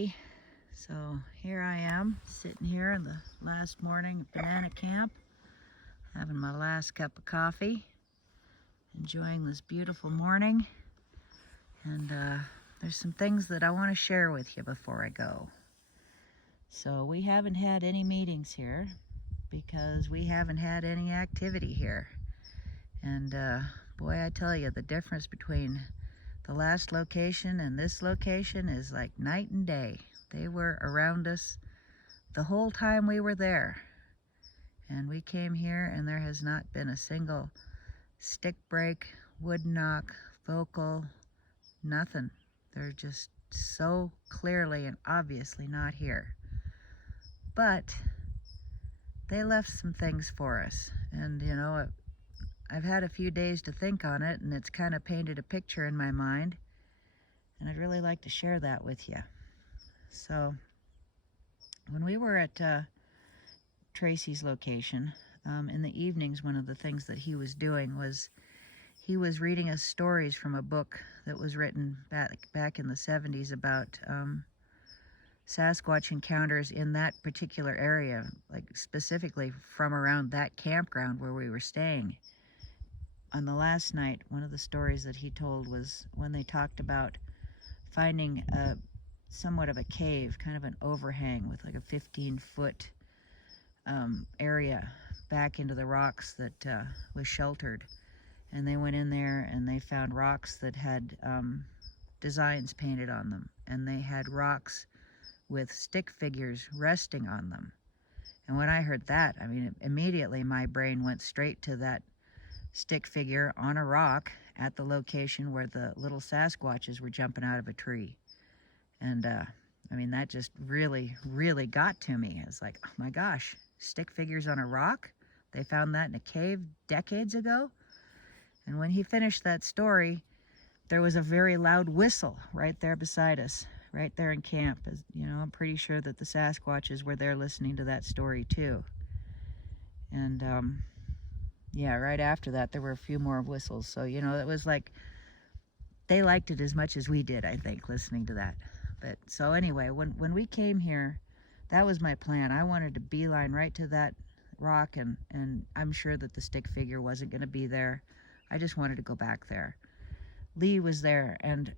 everybody. So here I am sitting here in the last morning at banana camp, having my last cup of coffee, enjoying this beautiful morning. And there's some things that I want to share with you before I go. So we haven't had any meetings here because we haven't had any activity here. And boy, I tell you, the difference between the last location and this location is like night and day. They were around us the whole time we were there. And we came here and there has not been a single stick break, wood knock, vocal, nothing. They're just so clearly and obviously not here. But they left some things for us. And you know, I've had a few days to think on it, and it's kind of painted a picture in my mind. And I'd really like to share that with you. So when we were at Tracy's location, in the evenings, one of the things that he was doing was he was reading us stories from a book that was written back in the 70s about Sasquatch encounters in that particular area, like specifically from around that campground where we were staying. On the last night, one of the stories that he told was when they talked about finding somewhat of a cave, kind of an overhang with like a 15-foot area back into the rocks that was sheltered. And they went in there and they found rocks that had designs painted on them. And they had rocks with stick figures resting on them. And when I heard that, I mean, immediately my brain went straight to that stick figure on a rock at the location where the little Sasquatches were jumping out of a tree. And I mean, that just really, really got to me. It's like, oh my gosh, stick figures on a rock? They found that in a cave decades ago? And when he finished that story, there was a very loud whistle right there beside us, right there in camp. As, you know, I'm pretty sure that the Sasquatches were there listening to that story too. And yeah, right after that, there were a few more whistles. So, you know, it was like they liked it as much as we did, I think, listening to that. But so anyway, when we came here, that was my plan. I wanted to beeline right to that rock, and I'm sure that the stick figure wasn't going to be there. I just wanted to go back there. Lee was there, and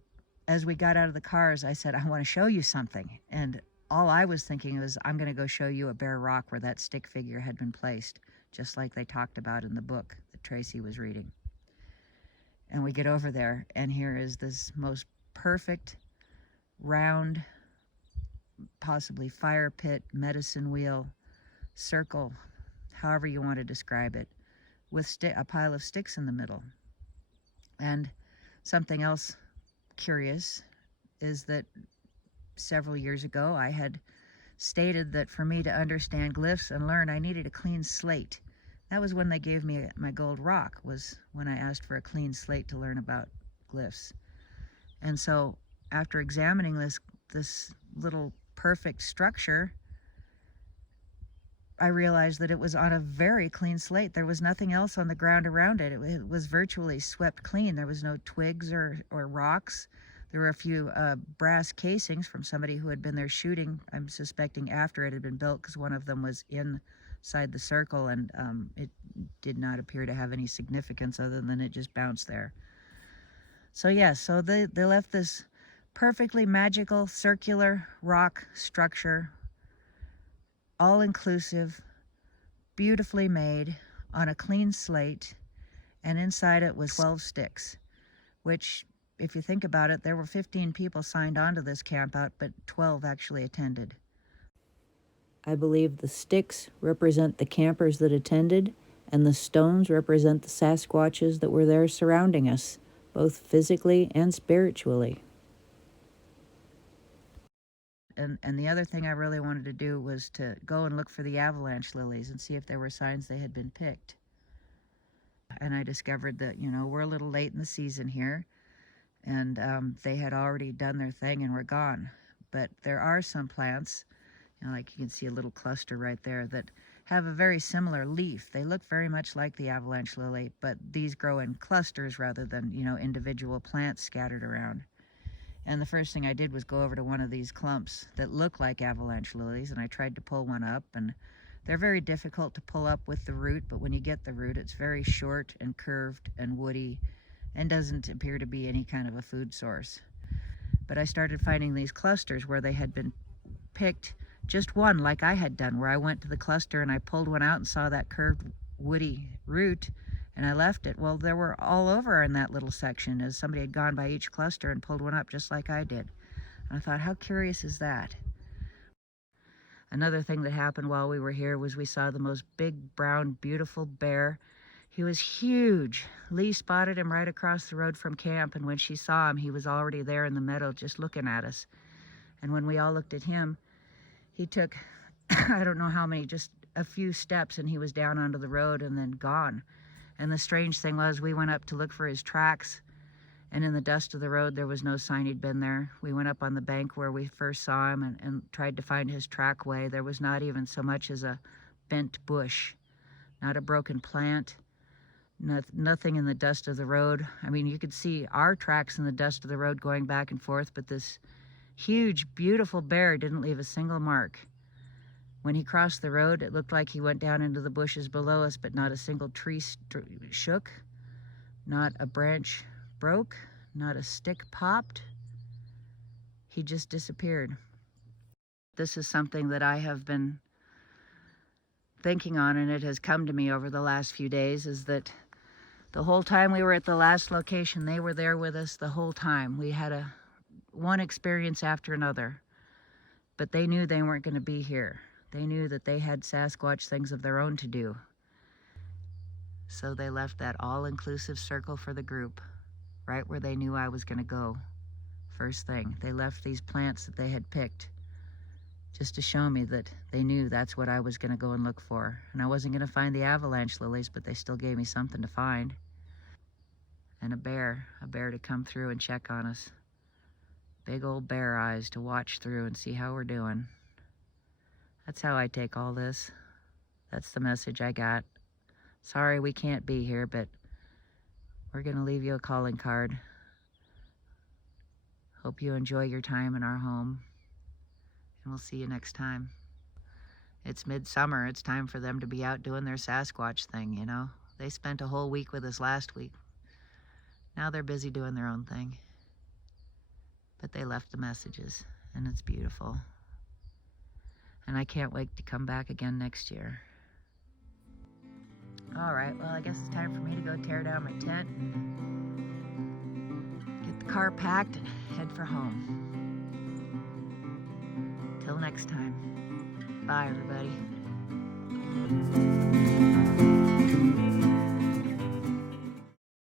as we got out of the cars, I said, I want to show you something. And all I was thinking was, I'm going to go show you a bare rock where that stick figure had been placed, just like they talked about in the book that Tracy was reading. And we get over there, and here is this most perfect, round, possibly fire pit, medicine wheel, circle, however you want to describe it, with a pile of sticks in the middle. And something else curious is that several years ago I had stated that for me to understand glyphs and learn, I needed a clean slate. That was when they gave me my gold rock, was when I asked for a clean slate to learn about glyphs. And so after examining this little perfect structure, I realized that it was on a very clean slate. There was nothing else on the ground around it. It was virtually swept clean. There was no twigs or rocks. There were a few brass casings from somebody who had been there shooting, I'm suspecting after it had been built, because one of them was inside the circle, and it did not appear to have any significance other than it just bounced there. So yeah, so they left this perfectly magical circular rock structure, all-inclusive, beautifully made, on a clean slate, and inside it was 12 sticks, which, if you think about it, there were 15 people signed on to this campout, but 12 actually attended. I believe the sticks represent the campers that attended, and the stones represent the Sasquatches that were there surrounding us, both physically and spiritually. And the other thing I really wanted to do was to go and look for the avalanche lilies and see if there were signs they had been picked. And I discovered that, you know, we're a little late in the season here, and they had already done their thing and were gone. But there are some plants, you know, like you can see a little cluster right there, that have a very similar leaf. They look very much like the avalanche lily, but these grow in clusters rather than, you know, individual plants scattered around. And the first thing I did was go over to one of these clumps that look like avalanche lilies, and I tried to pull one up, and they're very difficult to pull up with the root, but when you get the root, it's very short and curved and woody and doesn't appear to be any kind of a food source. But I started finding these clusters where they had been picked, just one like I had done, where I went to the cluster and I pulled one out and saw that curved woody root, and I left it. Well, there were all over in that little section, as somebody had gone by each cluster and pulled one up just like I did. And I thought, how curious is that? Another thing that happened while we were here was we saw the most big, brown, beautiful bear. He was huge. Lee spotted him right across the road from camp, and when she saw him, he was already there in the meadow just looking at us. And when we all looked at him, he took, I don't know how many, just a few steps, and he was down onto the road and then gone. And the strange thing was, we went up to look for his tracks, and in the dust of the road, there was no sign he'd been there. We went up on the bank where we first saw him and tried to find his trackway. There was not even so much as a bent bush, not a broken plant, nothing in the dust of the road. I mean, you could see our tracks in the dust of the road going back and forth, but this huge, beautiful bear didn't leave a single mark. When he crossed the road, it looked like he went down into the bushes below us, but not a single tree shook, not a branch broke, not a stick popped. He just disappeared. This is something that I have been thinking on, and it has come to me over the last few days, is that the whole time we were at the last location, they were there with us the whole time. We had one experience after another, but they knew they weren't going to be here. They knew that they had Sasquatch things of their own to do. So they left that all-inclusive circle for the group, right where they knew I was going to go. First thing, they left these plants that they had picked just to show me that they knew that's what I was going to go and look for. And I wasn't going to find the avalanche lilies, but they still gave me something to find. And a bear to come through and check on us. Big old bear eyes to watch through and see how we're doing. That's how I take all this. That's the message I got. Sorry we can't be here, but we're going to leave you a calling card. Hope you enjoy your time in our home, and we'll see you next time. It's midsummer. It's time for them to be out doing their Sasquatch thing, you know? They spent a whole week with us last week. Now they're busy doing their own thing. But they left the messages, and it's beautiful. And I can't wait to come back again next year. All right, well, I guess it's time for me to go tear down my tent, get the car packed, and head for home. Till next time. Bye, everybody.